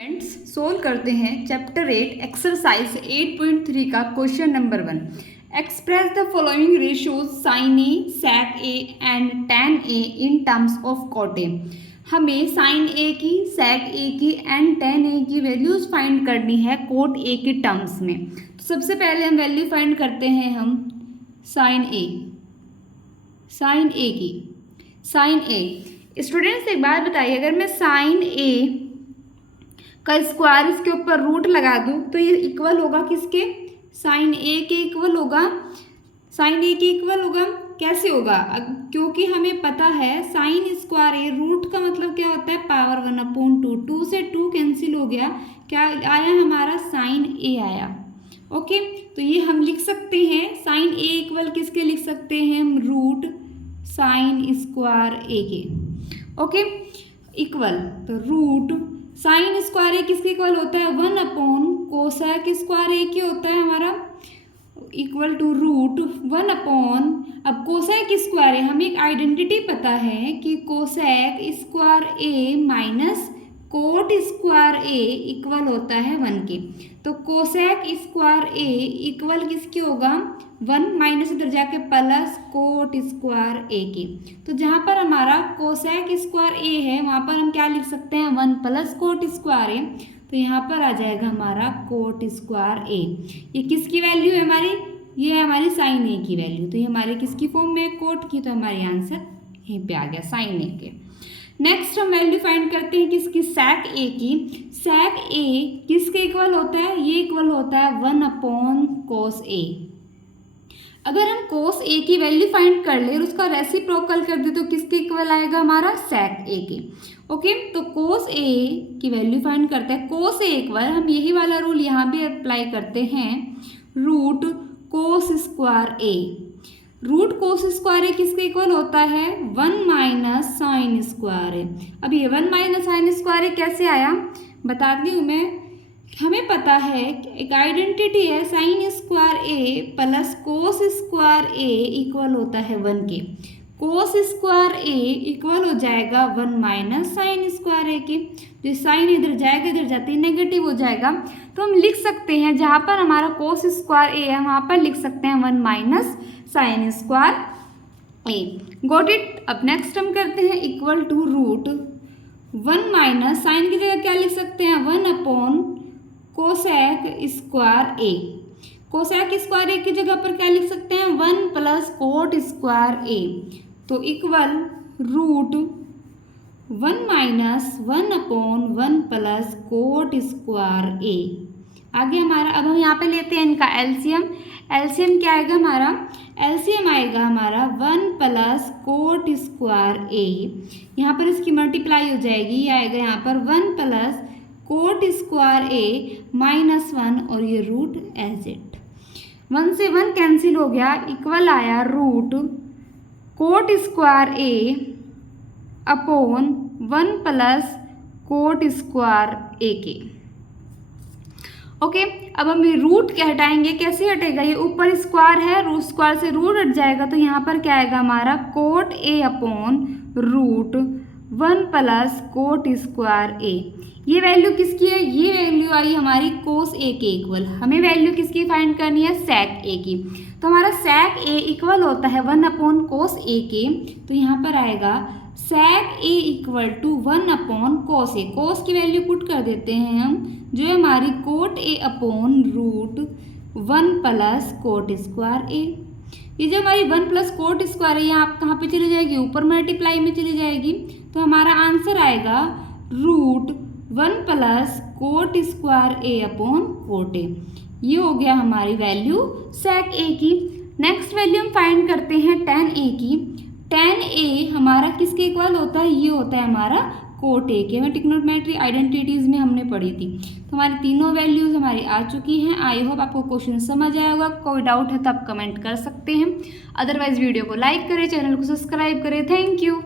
Friends solve करते हैं chapter 8 exercise 8.3 का question number 1। Express the following ratios sine A, sec A and tan A in terms of cot A. हमें sine ए की, सेक ए की and tan ए की values find करनी है कोट ए के टर्म्स में। तो सबसे पहले हम वैल्यू फाइंड करते हैं हम साइन ए की। साइन ए स्टूडेंट्स एक बात बताइए, अगर मैं साइन ए का स्क्वायर इसके ऊपर रूट लगा दूं तो ये इक्वल होगा किसके? साइन ए के इक्वल होगा। साइन ए के इक्वल होगा कैसे होगा? क्योंकि हमें पता है साइन स्क्वायर ए, रूट का मतलब क्या होता है? पावर 1/2। 2 से 2 कैंसिल हो गया, क्या आया हमारा? साइन ए आया। ओके, तो ये हम लिख सकते हैं साइन ए इक्वल किसके लिख सकते हैं हम? रूट साइन स्क्वायर ए के। ओके, इक्वल तो रूट साइन स्क्वायर ए किसके इक्वल होता है? 1 कोसेक स्क्वायर ए की होता है हमारा, इक्वल टू रूट 1। अब कोसेक स्क्वायर ए, हमें एक आइडेंटिटी पता है कि कोसेक स्क्वायर ए माइनस कोट स्क्वायर ए इक्वल होता है 1 के। तो कोसेक स्क्वायर ए इक्वल किसके होगा? 1 माइनस इधर जाके प्लस कोट स्क्वायर ए के। तो जहाँ पर हमारा कोसेक स्क्वायर ए है वहाँ पर हम क्या लिख सकते हैं? 1 प्लस कोट स्क्वायर ए। तो यहाँ पर आ जाएगा हमारा कोट स्क्वायर ए। ये किसकी वैल्यू है हमारी? ये है हमारी साइन ए की वैल्यू। तो ये हमारे किसकी फॉर्म में है? कोट की। तो हमारी आंसर यहीं पे आ गया साइन ए के। नेक्स्ट हम वैल्यू फाइंड करते हैं किसकी? सेक ए की। सेक ए किसके इक्वल होता है? ये इक्वल होता है 1 कोस ए। अगर हम कोस ए की वैल्यू फाइंड कर ले और उसका रेसिप्रोकल कर दे तो किसके इक्वल आएगा हमारा? सेक ए के। ओके, तो कोस ए की वैल्यू फाइंड करते हैं। कोस ए इक्वल, हम यही वाला रूल यहाँ भी अप्लाई करते हैं, रूट कोस स्क्वायर ए। रूट कोस स्क्वायर ए किसके इक्वल होता है? 1 माइनस साइन स्क्वायर ए। अब ये 1 माइनस साइन स्क्वायर ए कैसे आया बताती हूँ मैं। हमें पता है एक आइडेंटिटी है, साइन स्क्वायर ए प्लस कोस स्क्वायर ए इक्वल होता है 1 के। कोस स्क्वायर ए इक्वल हो जाएगा 1 माइनस साइन स्क्वायर ए के। जो साइन इधर जाएगा, इधर जाते ही नेगेटिव हो जाएगा। तो हम लिख सकते हैं जहाँ पर हमारा कोस स्क्वायर ए है वहाँ पर लिख सकते हैं 1 minus sine square A. Got it. अब नेक्स्ट हम करते हैं equal to root 1 minus sine की जगह क्या लिख सकते हैं? 1 cosec square A. Cosec square A की जगह पर क्या लिख सकते हैं? 1 प्लस कोट स्क्वायर ए। तो equal root 1 minus 1/1 plus cot square A. आगे हमारा, अब हम यहाँ पे लेते हैं इनका एलसीएम। एलसीएम क्या आएगा हमारा? एलसीएम आएगा हमारा 1 प्लस कोट स्क्वायर ए। यहाँ पर इसकी मल्टीप्लाई हो जाएगी, ये आएगा यहाँ पर 1 प्लस कोट स्क्वायर ए माइनस 1 और ये रूट एज इट। 1 से 1 कैंसिल हो गया, इक्वल आया root coat square A upon 1 plus cot square ए के। ओके, अब हम ये रूट क्या हटाएंगे? कैसे हटेगा? ये ऊपर स्क्वायर है, रूट स्क्वायर से रूट हट जाएगा। तो यहाँ पर क्या आएगा हमारा? Cot A upon root 1 plus cot square A. ये वैल्यू किसकी है? ये वैल्यू आई हमारी कोस ए के इक्वल। हमें वैल्यू किसकी फाइंड करनी है? सेक ए की। तो हमारा सेक ए इक्वल होता है 1 कोस ए के। तो यहाँ पर आएगा सेक ए इक्वल टू 1 कोस ए। कोस की वैल्यू पुट कर देते हैं हम, जो है हमारी cot A upon root 1 plus cot square A. ये जो हमारी 1 प्लस कोट स्क्वायर है, यहाँ कहाँ पे चली जाएगी? ऊपर मल्टीप्लाई में चली जाएगी। तो हमारा आंसर आएगा root 1 plus cot square A upon cot A. ये हो गया हमारी वैल्यू सेक ए की। नेक्स्ट वैल्यू हम फाइंड करते हैं tan ए की। tan ए हमारा किसके इक्वल होता है? ये होता है हमारा कोट ए के। हमें ट्रिग्नोमेट्री आइडेंटिटीज़ में हमने पढ़ी थी। तो हमारी तीनों वैल्यूज़ हमारी आ चुकी हैं। आई होप आपको क्वेश्चन समझ आया होगा। कोई डाउट है तो आप कमेंट कर सकते हैं। अदरवाइज वीडियो को लाइक करें, चैनल को सब्सक्राइब करें। Thank you.